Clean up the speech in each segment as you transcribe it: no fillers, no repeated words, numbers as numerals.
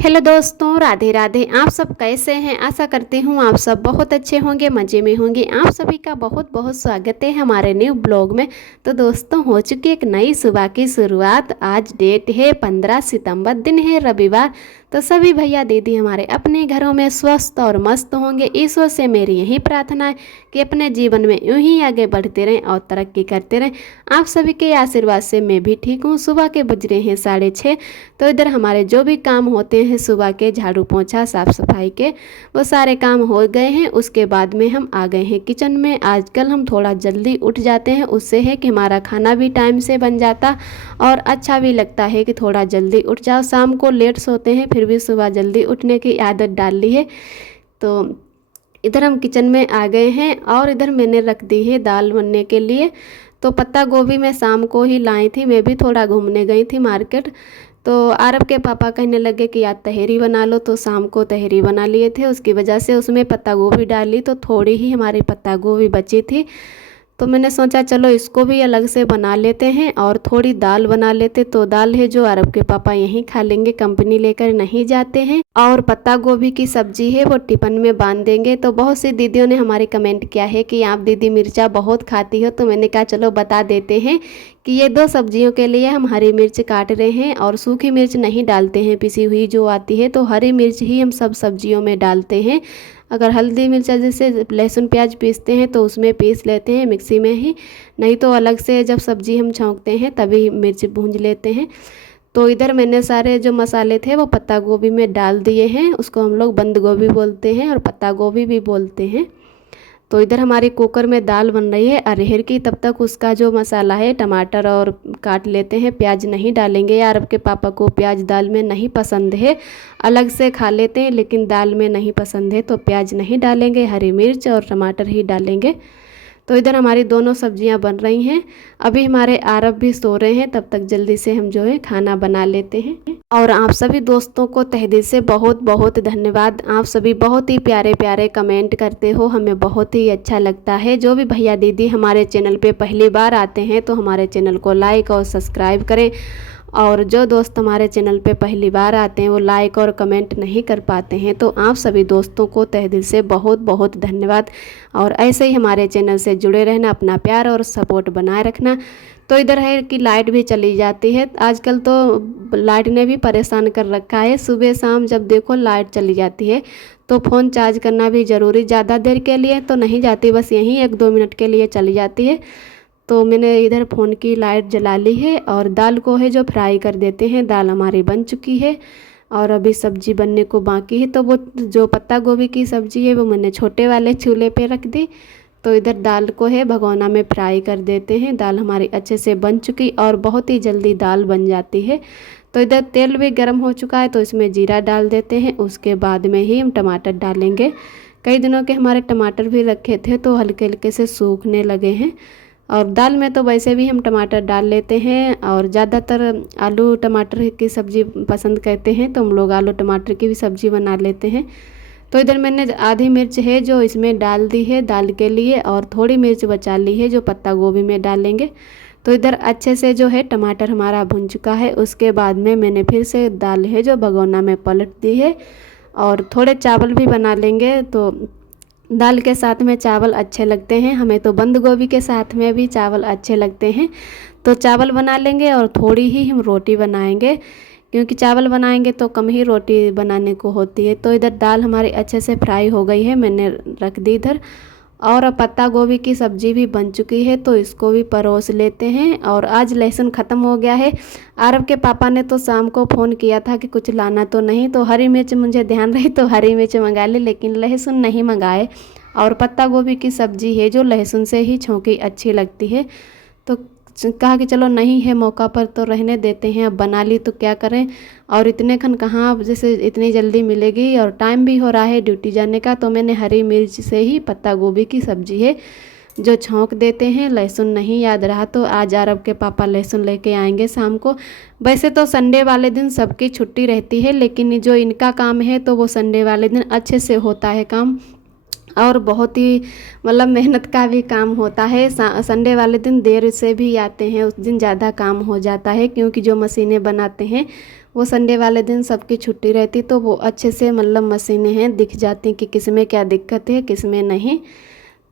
Hello दोस्तों, राधे राधे। आप सब कैसे हैं? आशा करती हूँ आप सब बहुत अच्छे होंगे, मज़े में होंगे। आप सभी का बहुत बहुत स्वागत है हमारे न्यू ब्लॉग में। तो दोस्तों, हो चुकी एक नई सुबह की शुरुआत। आज डेट है 15 सितंबर, दिन है रविवार। तो सभी भैया दीदी हमारे अपने घरों में स्वस्थ और मस्त होंगे। ईश्वर से मेरी यही प्रार्थना है कि अपने जीवन में यूं ही आगे बढ़ते रहें और तरक्की करते रहें। आप सभी के आशीर्वाद से मैं भी ठीक हूँ। सुबह के बज रहे हैं 6:30। तो इधर हमारे जो भी काम होते हैं सुबह के, झाड़ू पोंछा साफ़ सफाई के, वो सारे काम हो गए हैं। उसके बाद में हम आ गए हैं किचन में। आजकल हम थोड़ा जल्दी उठ जाते हैं, उससे है कि हमारा खाना भी टाइम से बन जाता और अच्छा भी लगता है कि थोड़ा जल्दी उठ जाओ। शाम को लेट सोते हैं, फिर भी सुबह जल्दी उठने की आदत डाल ली है। तो इधर हम किचन में आ गए हैं और इधर मैंने रख दी है दाल बनने के लिए। तो पत्ता गोभी मैं शाम को ही लाई थी, मैं भी थोड़ा घूमने गई थी मार्केट। तो आरब के पापा कहने लगे कि यार तहरी बना लो, तो शाम को तहरी बना लिए थे। उसकी वजह से उसमें पत्ता गोभी डाली, तो थोड़ी ही हमारी पत्ता गोभी बची थी। तो मैंने सोचा चलो इसको भी अलग से बना लेते हैं और थोड़ी दाल बना लेते। तो दाल है जो अरब के पापा यहीं खा लेंगे, कंपनी लेकर नहीं जाते हैं। और पत्ता गोभी की सब्जी है वो टिफिन में बांध देंगे। तो बहुत सी दीदियों ने हमारे कमेंट किया है कि आप दीदी मिर्चा बहुत खाती हो, तो मैंने कहा चलो बता देते हैं कि ये दो सब्जियों के लिए हम हरी मिर्च काट रहे हैं और सूखी मिर्च नहीं डालते हैं, पिसी हुई जो आती है। तो हरी मिर्च ही हम सब सब्जियों में डालते हैं। अगर हल्दी मिर्चा जैसे लहसुन प्याज पीसते हैं तो उसमें पीस लेते हैं मिक्सी में ही, नहीं तो अलग से जब सब्जी हम छौंकते हैं तभी मिर्च भूंज लेते हैं। तो इधर मैंने सारे जो मसाले थे वो पत्ता गोभी में डाल दिए हैं। उसको हम लोग बंद गोभी बोलते हैं और पत्ता गोभी भी बोलते हैं। तो इधर हमारी कुकर में दाल बन रही है अरहर की। तब तक उसका जो मसाला है, टमाटर और काट लेते हैं। प्याज नहीं डालेंगे यार, आपके पापा को प्याज दाल में नहीं पसंद है। अलग से खा लेते हैं लेकिन दाल में नहीं पसंद है, तो प्याज नहीं डालेंगे, हरी मिर्च और टमाटर ही डालेंगे। तो इधर हमारी दोनों सब्जियां बन रही हैं। अभी हमारे आरब भी सो रहे हैं, तब तक जल्दी से हम जो है खाना बना लेते हैं। और आप सभी दोस्तों को तहे दिल से बहुत बहुत धन्यवाद। आप सभी बहुत ही प्यारे प्यारे कमेंट करते हो, हमें बहुत ही अच्छा लगता है। जो भी भैया दीदी हमारे चैनल पे पहली बार आते हैं तो हमारे चैनल को लाइक और सब्सक्राइब करें। और जो दोस्त हमारे चैनल पे पहली बार आते हैं वो लाइक और कमेंट नहीं कर पाते हैं, तो आप सभी दोस्तों को तहे दिल से बहुत बहुत धन्यवाद। और ऐसे ही हमारे चैनल से जुड़े रहना, अपना प्यार और सपोर्ट बनाए रखना। तो इधर है कि लाइट भी चली जाती है आजकल, तो लाइट ने भी परेशान कर रखा है। सुबह शाम जब देखो लाइट चली जाती है, तो फ़ोन चार्ज करना भी ज़रूरी, ज़्यादा देर के लिए तो नहीं जाती, बस यहीं 1-2 मिनट के लिए चली जाती है। तो मैंने इधर फ़ोन की लाइट जला ली है और दाल को है जो फ्राई कर देते हैं। दाल हमारी बन चुकी है और अभी सब्जी बनने को बाकी है। तो वो जो पत्ता गोभी की सब्ज़ी है वो मैंने छोटे वाले चूल्हे पे रख दी। तो इधर दाल को है भगोना में फ्राई कर देते हैं। दाल हमारी अच्छे से बन चुकी और बहुत ही जल्दी दाल बन जाती है। तो इधर तेल भी गर्म हो चुका है, तो इसमें जीरा डाल देते हैं। उसके बाद में ही हम टमाटर डालेंगे। कई दिनों के हमारे टमाटर भी रखे थे तो हल्के हल्के से सूखने लगे हैं। और दाल में तो वैसे भी हम टमाटर डाल लेते हैं और ज़्यादातर आलू टमाटर की सब्ज़ी पसंद करते हैं, तो हम लोग आलू टमाटर की भी सब्ज़ी बना लेते हैं। तो इधर मैंने आधी मिर्च है जो इसमें डाल दी है दाल के लिए और थोड़ी मिर्च बचा ली है जो पत्ता गोभी में डालेंगे। तो इधर अच्छे से जो है टमाटर हमारा भुन चुका है। उसके बाद में मैंने फिर से दाल है जो भगोना में पलट दी है और थोड़े चावल भी बना लेंगे। तो दाल के साथ में चावल अच्छे लगते हैं हमें, तो बंद गोभी के साथ में भी चावल अच्छे लगते हैं। तो चावल बना लेंगे और थोड़ी ही हम रोटी बनाएंगे, क्योंकि चावल बनाएंगे तो कम ही रोटी बनाने को होती है। तो इधर दाल हमारी अच्छे से फ्राई हो गई है, मैंने रख दी इधर। और अब पत्ता गोभी की सब्ज़ी भी बन चुकी है, तो इसको भी परोस लेते हैं। और आज लहसुन ख़त्म हो गया है। आरब के पापा ने तो शाम को फ़ोन किया था कि कुछ लाना तो नहीं, तो हरी मिर्च मुझे ध्यान रही तो हरी मिर्च मंगा ली, लेकिन लहसुन नहीं मंगाए। और पत्ता गोभी की सब्ज़ी है जो लहसुन से ही छौंकी अच्छी लगती है, तो कहा कि चलो नहीं है मौका पर तो रहने देते हैं, अब बना ली तो क्या करें। और इतने खन कहाँ जैसे इतनी जल्दी मिलेगी और टाइम भी हो रहा है ड्यूटी जाने का, तो मैंने हरी मिर्च से ही पत्ता गोभी की सब्ज़ी है जो छौंक देते हैं। लहसुन नहीं याद रहा, तो आज अरब के पापा लहसुन लेके आएंगे शाम को। वैसे तो संडे वाले दिन सबकी छुट्टी रहती है, लेकिन जो इनका काम है तो वो संडे वाले दिन अच्छे से होता है काम। और बहुत ही मतलब मेहनत का भी काम होता है। संडे वाले दिन देर से भी आते हैं, उस दिन ज़्यादा काम हो जाता है, क्योंकि जो मशीनें बनाते हैं वो संडे वाले दिन सबकी छुट्टी रहती, तो वो अच्छे से मतलब मशीनें हैं दिख जाती कि किस में क्या दिक्कत है किस में नहीं।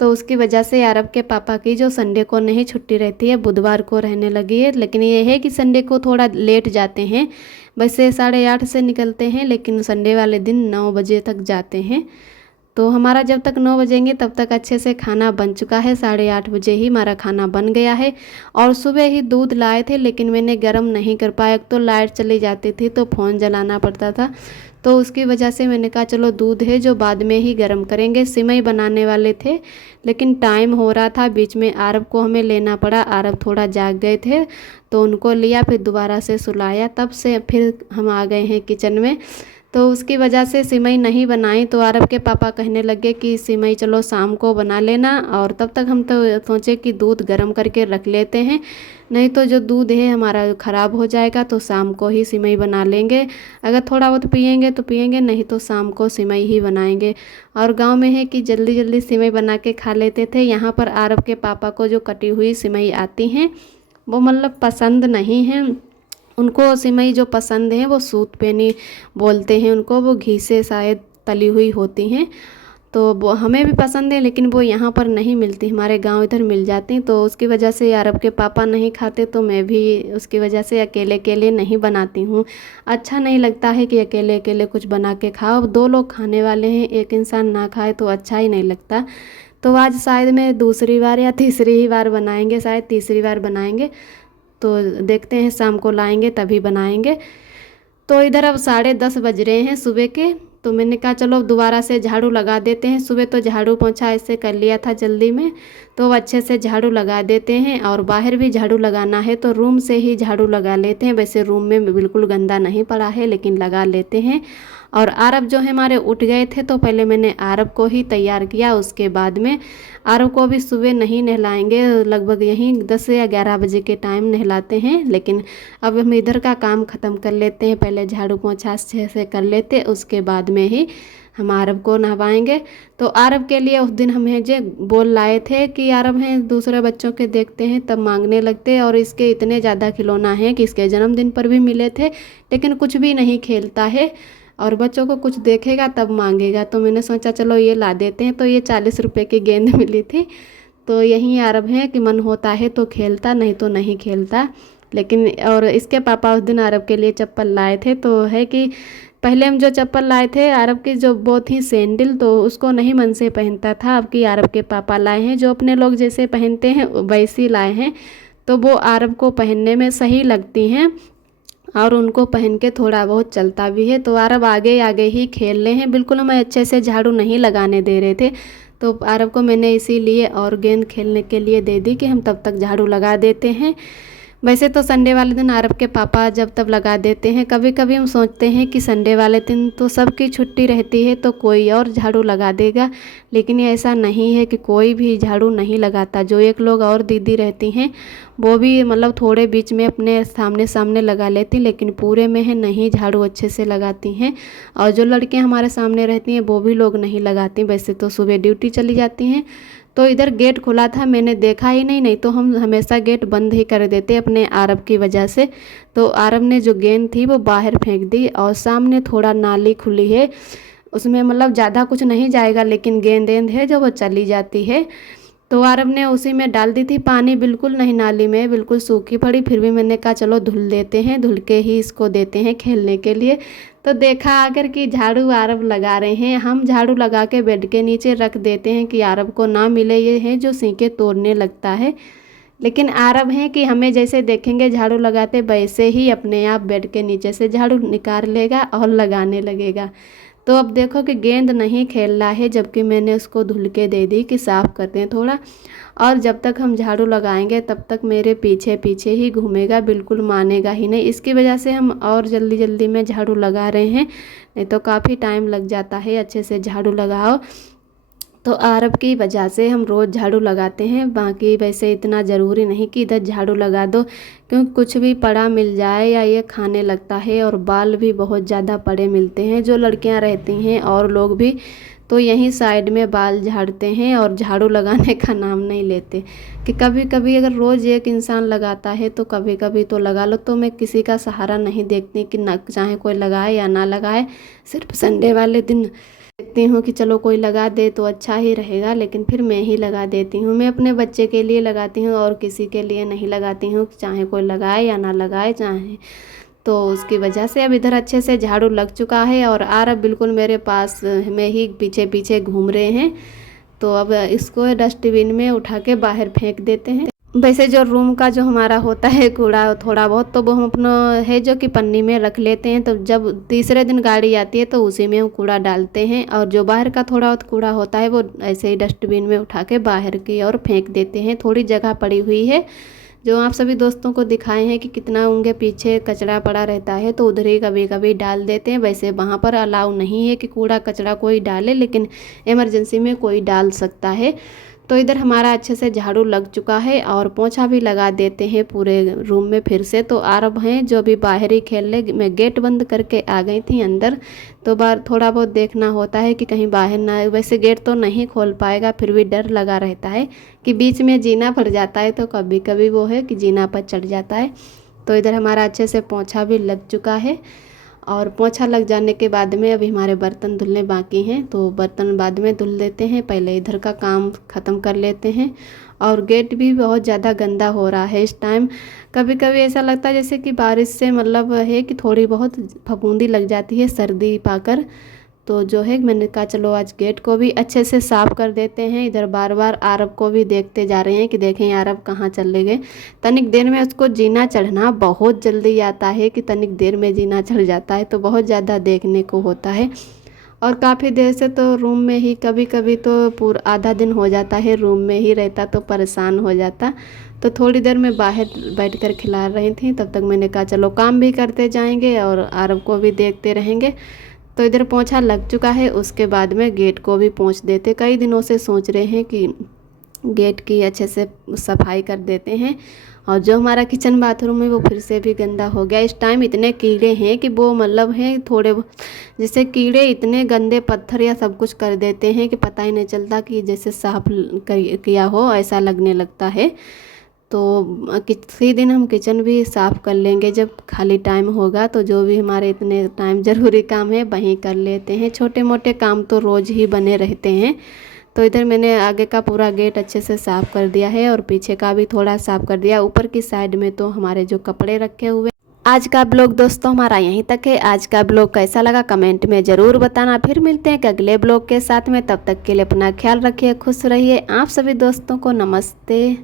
तो उसकी वजह से आरब के पापा की जो संडे को नहीं छुट्टी रहती है, बुधवार को रहने लगी है। लेकिन ये है कि संडे को थोड़ा लेट जाते हैं, वैसे 8:30 से निकलते हैं, लेकिन संडे वाले दिन 9 बजे तक जाते हैं। तो हमारा जब तक 9 बजेंगे तब तक अच्छे से खाना बन चुका है। 8:30 बजे ही हमारा खाना बन गया है। और सुबह ही दूध लाए थे, लेकिन मैंने गर्म नहीं कर पाया, तो लाइट चली जाती थी तो फ़ोन जलाना पड़ता था, तो उसकी वजह से मैंने कहा चलो दूध है जो बाद में ही गर्म करेंगे। सिमई बनाने वाले थे, लेकिन टाइम हो रहा था, बीच में आरब को हमें लेना पड़ा। आरब थोड़ा जाग गए थे तो उनको लिया, फिर दोबारा से सुलाया, तब से फिर हम आ गए हैं किचन में। तो उसकी वजह से सिमई नहीं बनाई। तो आरब के पापा कहने लगे कि सिमई चलो शाम को बना लेना, और तब तक हम तो सोचे कि दूध गर्म करके रख लेते हैं, नहीं तो जो दूध है हमारा ख़राब हो जाएगा, तो शाम को ही सिमई बना लेंगे। अगर थोड़ा बहुत पियेंगे तो पियेंगे, नहीं तो शाम को सिमई ही बनाएंगे। और गांव में है कि जल्दी जल्दी सिमई बना के खा लेते थे। यहाँ पर आरब के पापा को जो कटी हुई सिमई आती हैं वो मतलब पसंद नहीं है उनको। सिमई जो पसंद है वो सूत पेनी बोलते हैं उनको, वो घी से शायद तली हुई होती हैं, तो वो हमें भी पसंद है, लेकिन वो यहाँ पर नहीं मिलती, हमारे गांव इधर मिल जाती। तो उसकी वजह से अरब के पापा नहीं खाते, तो मैं भी उसकी वजह से अकेले अकेले नहीं बनाती हूँ। अच्छा नहीं लगता है कि अकेले अकेले कुछ बना के खाओ। 2 लोग खाने वाले हैं, एक इंसान ना खाए तो अच्छा ही नहीं लगता। तो आज शायद मैं दूसरी बार या तीसरी ही बार बनाएंगे, शायद तीसरी बार बनाएंगे, तो देखते हैं शाम को लाएंगे तभी बनाएंगे। तो इधर अब 10:30 बज रहे हैं सुबह के, तो मैंने कहा चलो दोबारा से झाड़ू लगा देते हैं। सुबह तो झाड़ू पोंछा ऐसे कर लिया था जल्दी में, तो अच्छे से झाड़ू लगा देते हैं। और बाहर भी झाड़ू लगाना है तो रूम से ही झाड़ू लगा लेते हैं। वैसे रूम में बिल्कुल गंदा नहीं पड़ा है, लेकिन लगा लेते हैं। और आरब जो है हमारे उठ गए थे, तो पहले मैंने आरब को ही तैयार किया, उसके बाद में आरब को भी सुबह नहीं नहलाएंगे, लगभग यहीं 10 या 11 बजे के टाइम नहलाते हैं। लेकिन अब हम इधर का काम ख़त्म कर लेते हैं, पहले झाड़ू पोंछा अच्छे से कर लेते, उसके बाद में ही हम आरब को नहवाएंगे। तो आरब के लिए उस दिन हमें जो बोल लाए थे कि आरब हैं दूसरे बच्चों के देखते हैं तब मांगने लगते, और इसके इतने ज़्यादा खिलौना हैं कि इसके जन्मदिन पर भी मिले थे, लेकिन कुछ भी नहीं खेलता है, और बच्चों को कुछ देखेगा तब मांगेगा। तो मैंने सोचा चलो ये ला देते हैं। तो ये 40 रुपए की गेंद मिली थी, तो यही आरब है कि मन होता है तो खेलता, नहीं तो नहीं खेलता। लेकिन और इसके पापा उस दिन आरब के लिए चप्पल लाए थे, तो है कि पहले हम जो चप्पल लाए थे आरब की जो वो थी सैंडल, तो उसको नहीं मन से पहनता था। अब की आरब के पापा लाए हैं जो अपने लोग जैसे पहनते हैं वैसी लाए हैं, तो वो आरब को पहनने में सही लगती हैं, और उनको पहन के थोड़ा बहुत चलता भी है। तो आरब आगे आगे ही खेल रहे हैं, बिल्कुल हमें अच्छे से झाड़ू नहीं लगाने दे रहे थे। तो आरब को मैंने इसीलिए और गेंद खेलने के लिए दे दी कि हम तब तक झाड़ू लगा देते हैं। वैसे तो संडे वाले दिन आरब के पापा जब तब लगा देते हैं। कभी कभी हम सोचते हैं कि संडे वाले दिन तो सबकी छुट्टी रहती है तो कोई और झाड़ू लगा देगा, लेकिन ये ऐसा नहीं है कि कोई भी झाड़ू नहीं लगाता। जो एक लोग और दीदी रहती हैं वो भी मतलब थोड़े बीच में अपने सामने सामने लगा लेती, लेकिन पूरे में है नहीं झाड़ू अच्छे से लगाती हैं। और जो लड़कियां हमारे सामने रहती हैं वो भी लोग नहीं लगाती, वैसे तो सुबह ड्यूटी चली जाती हैं। तो इधर गेट खुला था, मैंने देखा ही नहीं तो हम हमेशा गेट बंद ही कर देते अपने आरब की वजह से। तो आरब ने जो गेंद थी वो बाहर फेंक दी, और सामने थोड़ा नाली खुली है, उसमें मतलब ज़्यादा कुछ नहीं जाएगा, लेकिन गेंद है जो वो चली जाती है। तो आरब ने उसी में डाल दी थी, पानी बिल्कुल नहीं नाली में, बिल्कुल सूखी पड़ी। फिर भी मैंने कहा चलो धुल देते हैं, धुल के ही इसको देते हैं खेलने के लिए। तो देखा आकर कि झाड़ू आरब लगा रहे हैं। हम झाड़ू लगा के बेड के नीचे रख देते हैं कि आरब को ना मिले, ये है जो सींके तोड़ने लगता है। लेकिन आरब हैं कि हमें जैसे देखेंगे झाड़ू लगाते वैसे ही अपने आप बेड के नीचे से झाड़ू निकाल लेगा और लगाने लगेगा। तो अब देखो कि गेंद नहीं खेल रहा है, जबकि मैंने उसको धुल के दे दी कि साफ़ करते हैं थोड़ा, और जब तक हम झाड़ू लगाएंगे तब तक मेरे पीछे पीछे ही घूमेगा, बिल्कुल मानेगा ही नहीं। इसकी वजह से हम और जल्दी जल्दी में झाड़ू लगा रहे हैं, नहीं तो काफ़ी टाइम लग जाता है अच्छे से झाड़ू लगाओ। तो आरब की वजह से हम रोज़ झाड़ू लगाते हैं। बाकी वैसे इतना ज़रूरी नहीं कि इधर झाड़ू लगा दो, क्योंकि कुछ भी पड़ा मिल जाए या ये खाने लगता है, और बाल भी बहुत ज़्यादा पड़े मिलते हैं जो लड़कियां रहती हैं और लोग भी। तो यहीं साइड में बाल झाड़ते हैं और झाड़ू लगाने का नाम नहीं लेते। कि कभी कभी अगर रोज़ एक इंसान लगाता है तो कभी कभी तो लगा लो। तो मैं किसी का सहारा नहीं देखती कि ना चाहे कोई लगाए या ना लगाए, सिर्फ संडे वाले दिन देखती हूँ कि चलो कोई लगा दे तो अच्छा ही रहेगा, लेकिन फिर मैं ही लगा देती हूँ। मैं अपने बच्चे के लिए लगाती हूँ और किसी के लिए नहीं लगाती हूँ, चाहे कोई लगाए या ना लगाए चाहे। तो उसकी वजह से अब इधर अच्छे से झाड़ू लग चुका है और आरव बिल्कुल मेरे पास में ही पीछे पीछे घूम रहे हैं। तो अब इसको डस्टबिन में उठा के बाहर फेंक देते हैं। वैसे जो रूम का जो हमारा होता है कूड़ा थोड़ा बहुत, तो वो हम अपना है जो कि पन्नी में रख लेते हैं। तो जब तीसरे दिन गाड़ी आती है तो उसी में हम कूड़ा डालते हैं, और जो बाहर का थोड़ा बहुत कूड़ा होता है वो ऐसे ही डस्टबिन में उठा के बाहर की ओर फेंक देते हैं। थोड़ी जगह पड़ी हुई है जो आप सभी दोस्तों को दिखाए हैं कि कितना उनके पीछे कचरा पड़ा रहता है, तो उधर ही कभी कभी डाल देते हैं। वैसे वहाँ पर अलाउ नहीं है कि कूड़ा कचरा कोई डाले, लेकिन इमरजेंसी में कोई डाल सकता है। तो इधर हमारा अच्छे से झाड़ू लग चुका है और पोंछा भी लगा देते हैं पूरे रूम में फिर से। तो आरव हैं जो अभी बाहर ही खेलने, मैं गेट बंद करके आ गई थी अंदर। तो बार थोड़ा बहुत देखना होता है कि कहीं बाहर ना, वैसे गेट तो नहीं खोल पाएगा, फिर भी डर लगा रहता है कि बीच में जीना पड़ जाता है, तो कभी कभी वो है कि जीना पर चढ़ जाता है। तो इधर हमारा अच्छे से पोंछा भी लग चुका है, और पोंछा लग जाने के बाद में अभी हमारे बर्तन धुलने बाकी हैं, तो बर्तन बाद में धुल देते हैं, पहले इधर का काम ख़त्म कर लेते हैं। और गेट भी बहुत ज़्यादा गंदा हो रहा है इस टाइम। कभी कभी ऐसा लगता है जैसे कि बारिश से मतलब है कि थोड़ी बहुत फफूंदी लग जाती है सर्दी पाकर। तो जो है मैंने कहा चलो आज गेट को भी अच्छे से साफ़ कर देते हैं। इधर बार बार आरव को भी देखते जा रहे हैं कि देखें आरव कहाँ चले गए। तनिक देर में उसको जीना चढ़ना बहुत जल्दी आता है कि तनिक देर में जीना चढ़ जाता है, तो बहुत ज़्यादा देखने को होता है। और काफ़ी देर से तो रूम में ही, कभी कभी तो पूरा आधा दिन हो जाता है रूम में ही रहता, तो परेशान हो जाता। तो थोड़ी देर में बाहर बैठकर खिला रही थी, तब तक मैंने कहा चलो काम भी करते जाएंगे और आरव को भी देखते रहेंगे। तो इधर पोंछा लग चुका है, उसके बाद में गेट को भी पोंछ देते। कई दिनों से सोच रहे हैं कि गेट की अच्छे से सफाई कर देते हैं। और जो हमारा किचन बाथरूम है वो फिर से भी गंदा हो गया। इस टाइम इतने कीड़े हैं कि वो मतलब हैं थोड़े, जैसे कीड़े इतने गंदे पत्थर या सब कुछ कर देते हैं कि पता ही नहीं चलता कि जैसे साफ किया हो, ऐसा लगने लगता है। तो किसी दिन हम किचन भी साफ़ कर लेंगे जब खाली टाइम होगा। तो जो भी हमारे इतने टाइम ज़रूरी काम है वहीं कर लेते हैं, छोटे मोटे काम तो रोज़ ही बने रहते हैं। तो इधर मैंने आगे का पूरा गेट अच्छे से साफ़ कर दिया है और पीछे का भी थोड़ा साफ़ कर दिया। ऊपर की साइड में तो हमारे जो कपड़े रखे हुए। आज का ब्लॉग दोस्तों हमारा यहीं तक है। आज का ब्लॉग कैसा लगा कमेंट में ज़रूर बताना। फिर मिलते हैं अगले ब्लॉग के साथ में, तब तक के लिए अपना ख्याल रखिए, खुश रहिए। आप सभी दोस्तों को नमस्ते।